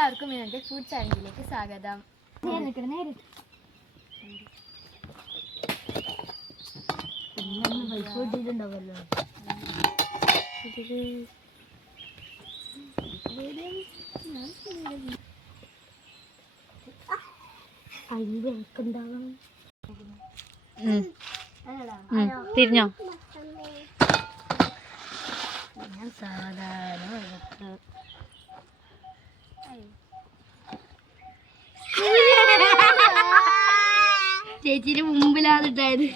എല്ലാവർക്കും ഇന്നത്തെ ഫുഡ് ചാലഞ്ചിലേക്ക് സ്വാഗതം. തിരിഞ്ഞോ? ചേച്ചിയുടെ മുമ്പിലാണ് ഇട്ടായത്.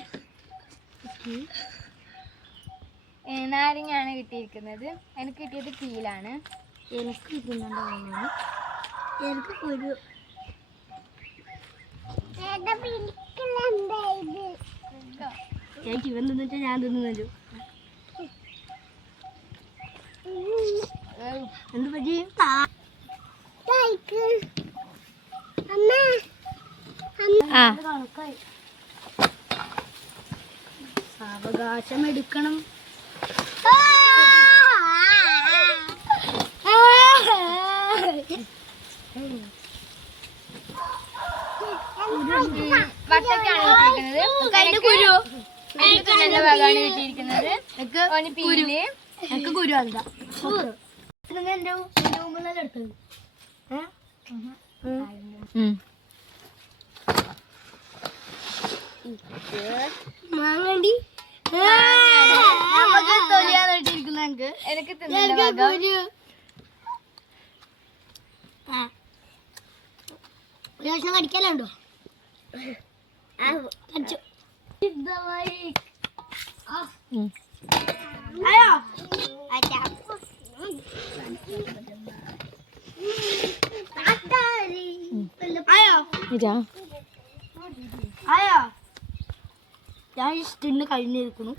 നാരങ്ങയാണ് കിട്ടിയിരിക്കുന്നത്. എനിക്ക് കിട്ടിയത് പീലാണ്. എനിക്ക് കിട്ടുന്നുണ്ടോ? എനിക്ക് ഒരു എനിക്ക് ഇവൻ തിന്നിട്ട് ഞാൻ തിന്നു. എന്ത് പറ്റി? അവകാശം എടുക്കണം. വട്ടക്കാണ് കിട്ടിയിരിക്കുന്നത്. എനിക്ക് കുരു അല്ല. എടുത്തത് മാങ്ങണ്ടി തൊലിയാന്ന് ഇട്ടിരിക്കുന്ന എനിക്ക് ഒരു വർഷം കടിക്കലുണ്ടോ? അയ്യോ അയ്യോ ഞാൻ തിന്ന് കഴിഞ്ഞിരിക്കുന്നു.